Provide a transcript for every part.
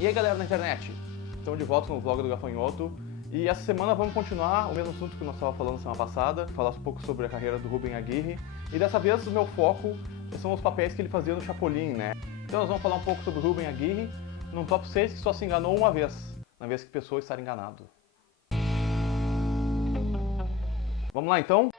E aí galera da internet, estamos de volta no vlog do Gafanhoto e essa semana vamos continuar o mesmo assunto que nós estávamos falando semana passada, falar um pouco sobre a carreira do Ruben Aguirre e dessa vez o meu foco são os papéis que ele fazia no Chapolin, né? Então nós vamos falar um pouco sobre o Ruben Aguirre num top 6 que só se enganou uma vez, na vez que pessoa estar enganado. Vamos lá então?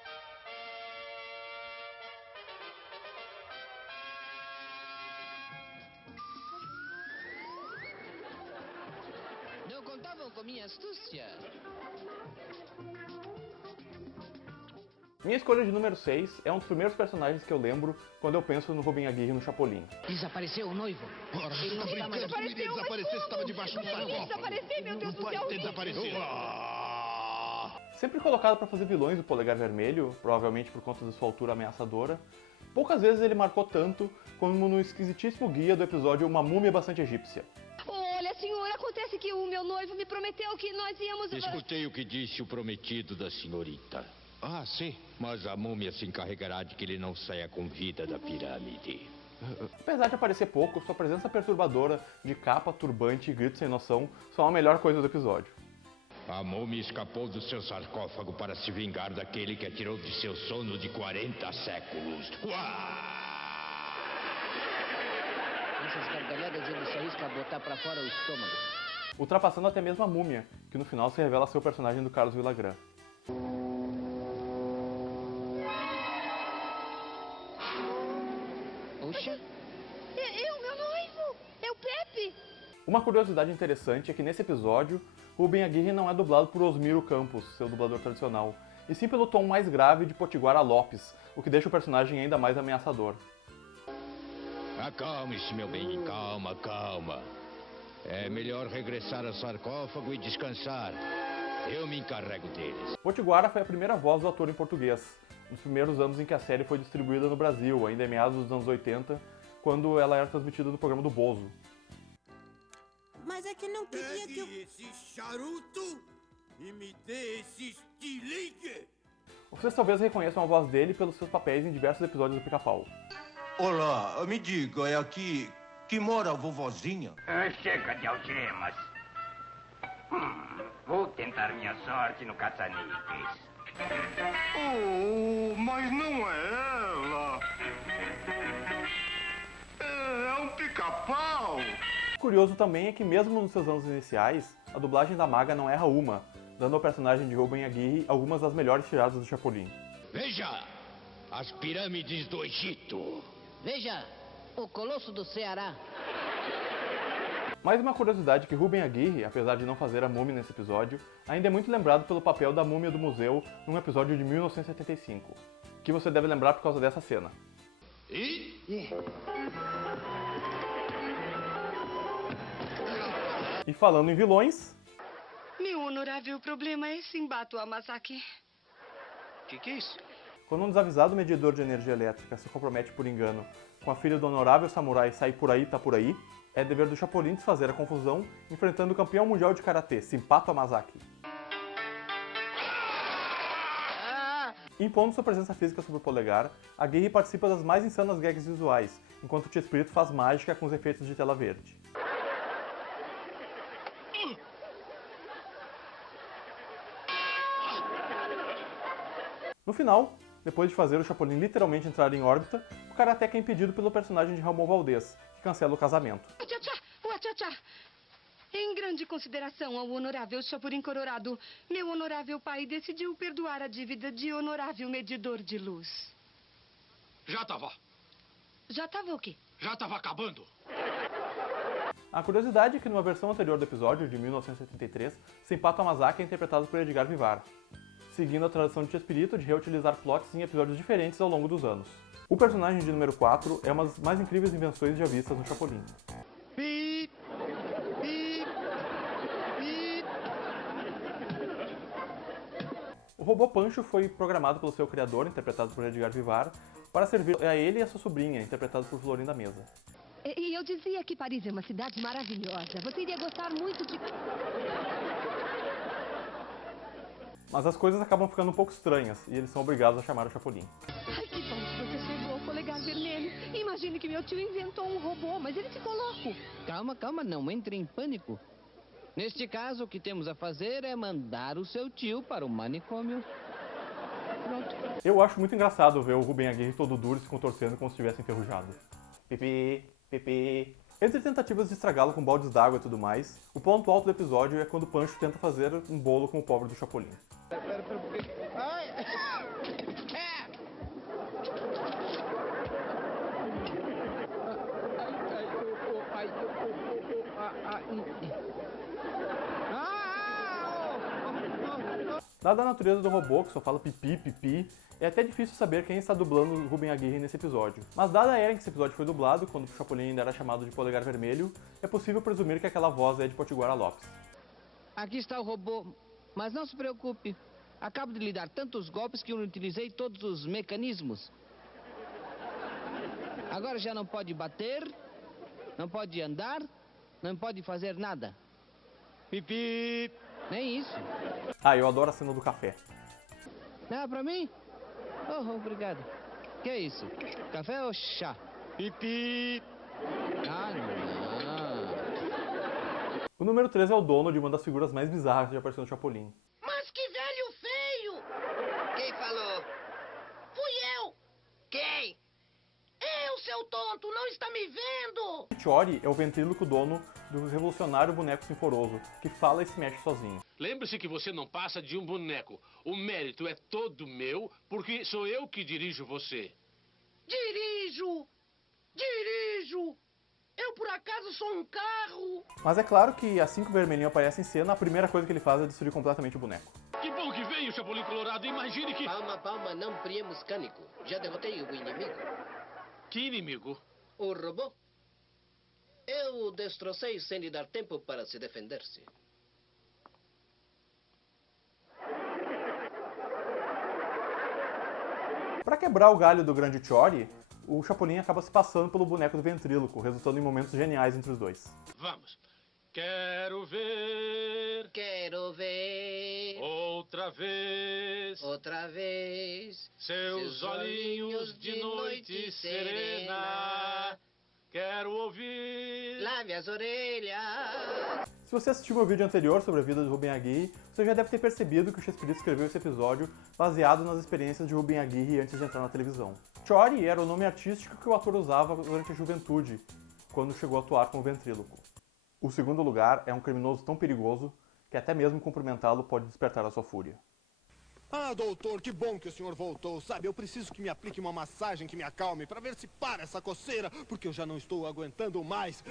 Não contavam com minha astúcia. Minha escolha de número 6 é um dos primeiros personagens que eu lembro quando eu penso no Ruben Aguirre no Chapolin. Desapareceu o noivo. Ora, você tá brincando que ele iria desaparecer, você estava debaixo do sarcófago. Desaparecer, meu Deus Não do céu. pode ter desaparecido. Sempre colocado para fazer vilões do Polegar Vermelho, provavelmente por conta da sua altura ameaçadora, poucas vezes ele marcou tanto como no esquisitíssimo guia do episódio Uma Múmia Bastante Egípcia. Olha, senhor, acontece que o meu noivo me prometeu que nós íamos... Escutei o que disse o prometido da senhorita. Ah, sim. Mas a múmia se encarregará de que ele não saia com vida da pirâmide. Apesar de aparecer pouco, sua presença perturbadora de capa, turbante e grito sem noção são a melhor coisa do episódio. A múmia escapou do seu sarcófago para se vingar daquele que a tirou de seu sono de 40 séculos. Essas gargalhadas ele se arrisca a botar pra fora o estômago. Ultrapassando até mesmo a múmia, que no final se revela ser o personagem do Carlos Villagrán. Puxa. Meu noivo! É o Pepe! Uma curiosidade interessante é que nesse episódio, Ruben Aguirre não é dublado por Osmiro Campos, seu dublador tradicional, e sim pelo tom mais grave de Potiguara Lopes, o que deixa o personagem ainda mais ameaçador. Acalme-se, meu bem, calma, calma. É melhor regressar ao sarcófago e descansar. Eu me encarrego deles. Potiguara foi a primeira voz do ator em português, nos primeiros anos em que a série foi distribuída no Brasil, ainda em meados dos anos 80, quando ela era transmitida no programa do Bozo. Mas é que não queria que eu... esse charuto e me dê esse estilingue. Vocês talvez reconheçam a voz dele pelos seus papéis em diversos episódios do Pica-Pau. Olá, me diga, é aqui que mora a vovozinha? Chega de algemas. Vou tentar minha sorte no caça-níqueis. Oh, mas não é ela. É um pica-pau. Curioso também é que mesmo nos seus anos iniciais, a dublagem da Maga não erra uma, dando ao personagem de Ruben Aguirre algumas das melhores tiradas do Chapolin. Veja! As pirâmides do Egito! Veja, o Colosso do Ceará. Mais uma curiosidade que Ruben Aguirre, apesar de não fazer a múmia nesse episódio, ainda é muito lembrado pelo papel da múmia do museu num episódio de 1975, que você deve lembrar por causa dessa cena. E falando em vilões, Meu honorável problema é Simbato Amasaki. Que é isso? quando um desavisado medidor de energia elétrica se compromete por engano com a filha do honorável samurai Sai por aí, tá por aí, é dever do Chapolin desfazer a confusão enfrentando o campeão mundial de karatê, Simpato Amazaki. Impondo sua presença física sobre o polegar, Aguirre participa das mais insanas gags visuais, enquanto o Chespirito faz mágica com os efeitos de tela verde. No final, depois de fazer o Chapolin literalmente entrar em órbita, o karateka é impedido pelo personagem de Ramon Valdez, que cancela o casamento. Uachachá! Em grande consideração ao honorável Chapolin Colorado, meu honorável pai decidiu perdoar a dívida de honorável medidor de luz. Já tava O quê? Já tava acabando. A curiosidade é que numa versão anterior do episódio, de 1973, Simpato Amazaki é interpretado por Edgar Vivar, seguindo a tradição de Chespirito de reutilizar plots em episódios diferentes ao longo dos anos. O personagem de número 4 é uma das mais incríveis invenções já vistas no Chapolin. O robô Pancho foi programado pelo seu criador, interpretado por Edgar Vivar, para servir a ele e a sua sobrinha, interpretada por Florinda Mesa. E eu dizia que Paris é uma cidade maravilhosa. Você iria gostar muito de... Mas as coisas acabam ficando um pouco estranhas, e eles são obrigados a chamar o Chapolin. Ai, que bom que você chegou, polegar vermelho. Imagina Imagine que meu tio inventou um robô, mas ele ficou louco. Calma, calma, não entre em pânico. Neste caso, o que temos a fazer é mandar o seu tio para o manicômio. Pronto. Eu acho muito engraçado ver o Rubem Aguirre todo duro se contorcendo como se estivesse enferrujado. Pepe, Pepe. Entre tentativas de estragá-lo com baldes d'água e tudo mais, o ponto alto do episódio é quando Pancho tenta fazer um bolo com o pobre do Chapolin. Dada a natureza do robô, que só fala pipi, pipi, é até difícil saber quem está dublando o Rubem Aguirre nesse episódio. Mas dada a era em que esse episódio foi dublado, quando o Chapolin ainda era chamado de Polegar Vermelho, é possível presumir que aquela voz é de Potiguara Lopes. Aqui está o robô, mas não se preocupe. Acabo de lhe dar tantos golpes que eu utilizei todos os mecanismos. Agora já não pode bater, não pode andar, não pode fazer nada. Pipi! Nem isso. Ah, eu adoro a cena do café. Ah, pra mim? Oh, obrigado. Que é isso? Café ou chá? Pipi! Ah, não. O número 3 é o dono de uma das figuras mais bizarras que já apareceu no Chapolin. Mas que velho feio! Quem falou? Fui eu! Quem? Eu, seu tonto, não está me vendo! Chori é o ventríloco dono do revolucionário boneco sinforoso, que fala e se mexe sozinho. Lembre-se que você não passa de um boneco. O mérito é todo meu, porque sou eu que dirijo você. Dirijo! Dirijo! Eu, por acaso, sou um carro! Mas é claro que assim que o vermelhinho aparece em cena, a primeira coisa que ele faz é destruir completamente o boneco. Que bom que veio, Chapolin Colorado. Imagine que... Palma, palma, não priemos cânico. Já derrotei o inimigo. Que inimigo? O robô. Eu o destrocei sem lhe dar tempo para se defender-se. Para quebrar o galho do grande Chori, o Chapolin acaba se passando pelo boneco do ventríloco, resultando em momentos geniais entre os dois. Vamos. Quero ver... Quero ver... Outra vez... Outra vez... Seus olhinhos de noite serena... Quero ouvir... Lave as orelhas... Se você assistiu meu vídeo anterior sobre a vida de Rubem Aguirre, você já deve ter percebido que o Chespirito escreveu esse episódio baseado nas experiências de Rubem Aguirre antes de entrar na televisão. Chori era o nome artístico que o ator usava durante a juventude, quando chegou a atuar como ventríloco. O segundo lugar é um criminoso tão perigoso que até mesmo cumprimentá-lo pode despertar a sua fúria. Ah, doutor, que bom que o senhor voltou. Sabe, eu preciso que me aplique uma massagem que me acalme para ver se para essa coceira, porque eu já não estou aguentando mais.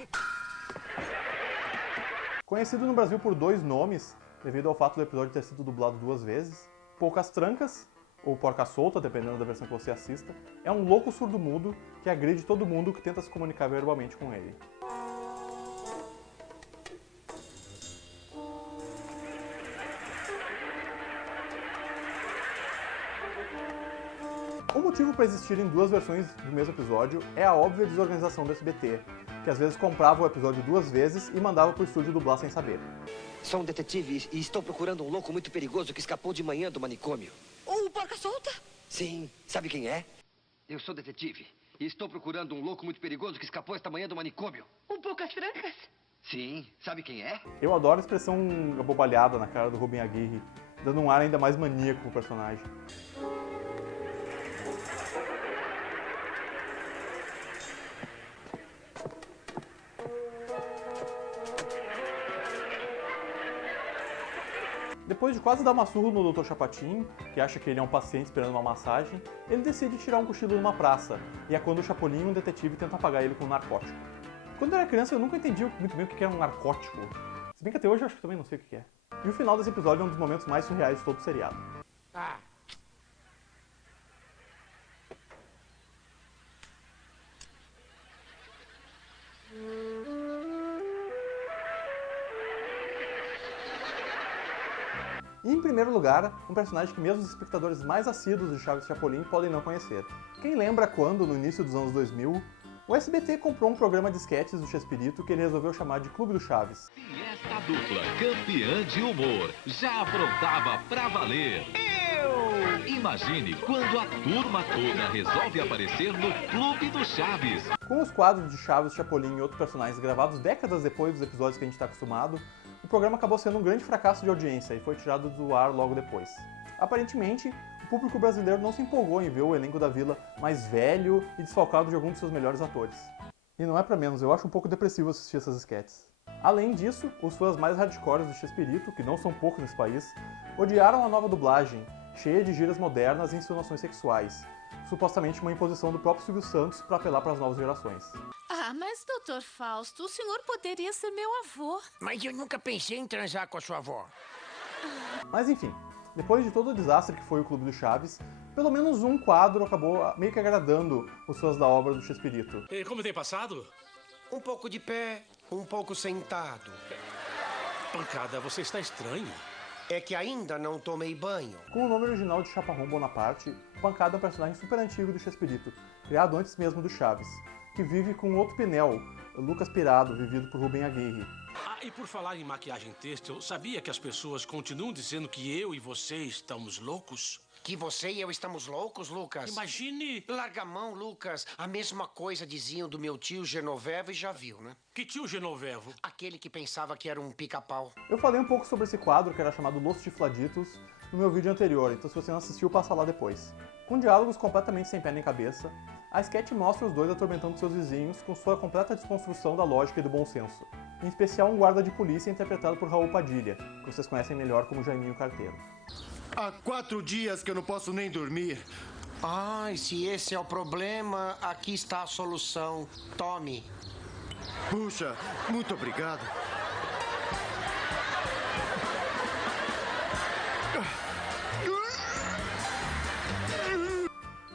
Conhecido no Brasil por 2 nomes, devido ao fato do episódio ter sido dublado 2 vezes, Poucas Trancas, ou Porca Solta, dependendo da versão que você assista, é um louco surdo-mudo que agride todo mundo que tenta se comunicar verbalmente com ele. O motivo para existirem 2 versões do mesmo episódio é a óbvia desorganização do SBT, que às vezes comprava o episódio 2 vezes e mandava pro estúdio dublar sem saber. Sou um detetive e estou procurando um louco muito perigoso que escapou de manhã do manicômio. O Porca Solta? Sim, sabe quem é? Eu sou detetive e estou procurando um louco muito perigoso que escapou esta manhã do manicômio. O Poucas Trancas? Sim, sabe quem é? Eu adoro a expressão abobalhada na cara do Rubem Aguirre, dando um ar ainda mais maníaco pro personagem. Depois de quase dar uma surra no Dr. Chapatin, que acha que ele é um paciente esperando uma massagem, ele decide tirar um cochilo numa praça, e é quando o Chapolin e um detetive tentam apagar ele com um narcótico. Quando eu era criança eu nunca entendi muito bem o que era um narcótico, se bem que até hoje eu acho que também não sei o que é. E o final desse episódio é um dos momentos mais surreais de todo o seriado. E em primeiro lugar, um personagem que mesmo os espectadores mais assíduos de Chaves e Chapolin podem não conhecer. Quem lembra quando, no início dos anos 2000, o SBT comprou um programa de sketches do Chespirito que ele resolveu chamar de Clube do Chaves. E esta dupla, campeã de humor, já aprontava pra valer. Imagine quando a turma toda resolve aparecer no Clube do Chaves. Com os quadros de Chaves, Chapolin e outros personagens gravados décadas depois dos episódios que a gente está acostumado, o programa acabou sendo um grande fracasso de audiência e foi tirado do ar logo depois. Aparentemente, o público brasileiro não se empolgou em ver o elenco da Vila mais velho e desfalcado de algum dos seus melhores atores. E não é pra menos, eu acho um pouco depressivo assistir essas sketches. Além disso, os fãs mais hardcores do Chespirito, que não são poucos nesse país, odiaram a nova dublagem, cheia de gírias modernas e insinuações sexuais, supostamente uma imposição do próprio Silvio Santos para apelar para as novas gerações. Ah, mas, Dr. Fausto, o senhor poderia ser meu avô. Mas eu nunca pensei em transar com a sua avó. Mas enfim, depois de todo o desastre que foi o Clube do Chaves, pelo menos um quadro acabou meio que agradando os fãs da obra do Chespirito. E como tem passado? Um pouco de pé, um pouco sentado. Pancada, você está estranho. É que ainda não tomei banho. Com o nome original de Chaparrão Bonaparte, Pancada é um personagem super antigo do Chespirito, criado antes mesmo do Chaves, que vive com outro Pinel, Lucas Pirado, vivido por Rubem Aguirre. Ah, e por falar em maquiagem têxtil, sabia que as pessoas continuam dizendo que eu e você estamos loucos? Que você e eu estamos loucos, Lucas? Imagine! Larga a mão, Lucas. A mesma coisa diziam do meu tio Genovevo e já viu, né? Que tio Genovevo? Aquele que pensava que era um pica-pau. Eu falei um pouco sobre esse quadro, que era chamado Los Chifladitos, no meu vídeo anterior, então se você não assistiu, passa lá depois. Com diálogos completamente sem pé nem cabeça, a sketch mostra os dois atormentando seus vizinhos com sua completa desconstrução da lógica e do bom senso. Em especial um guarda de polícia interpretado por Raul Padilha, que vocês conhecem melhor como Jaiminho Carteiro. Há 4 dias que eu não posso nem dormir. Ai, se esse é o problema, aqui está a solução. Tome. Puxa, muito obrigado.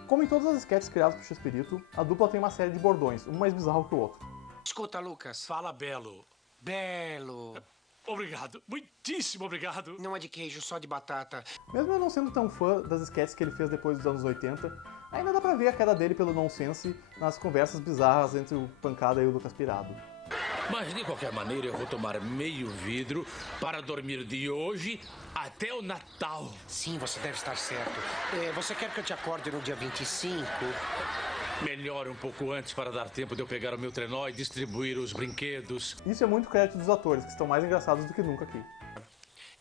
Como em todas as sketches criadas por Chespirito, a dupla tem uma série de bordões, um mais bizarro que o outro. Escuta, Lucas. Fala, Belo. Belo. Obrigado, muitíssimo obrigado. Não é de queijo, só de batata. Mesmo eu não sendo tão fã das sketches que ele fez depois dos anos 80, ainda dá pra ver a queda dele pelo nonsense nas conversas bizarras entre o Pancada e o Lucas Pirado. Mas de qualquer maneira eu vou tomar meio vidro para dormir de hoje até o Natal. Sim, você deve estar certo. Você quer que eu te acorde no dia 25? Melhor um pouco antes para dar tempo de eu pegar o meu trenó e distribuir os brinquedos. Isso é muito crédito dos atores, que estão mais engraçados do que nunca aqui.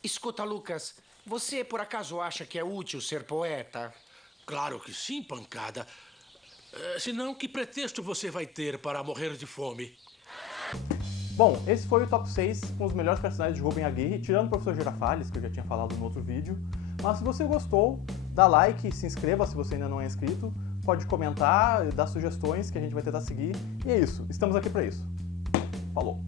Escuta, Lucas, você por acaso acha que é útil ser poeta? Claro que sim, Pancada. Senão, que pretexto você vai ter para morrer de fome? Bom, esse foi o top 6 com os melhores personagens de Rubem Aguirre, tirando o Professor Girafales, que eu já tinha falado no outro vídeo. Mas se você gostou, dá like, se inscreva se você ainda não é inscrito, pode comentar, dar sugestões que a gente vai tentar seguir. E é isso, estamos aqui para isso. Falou!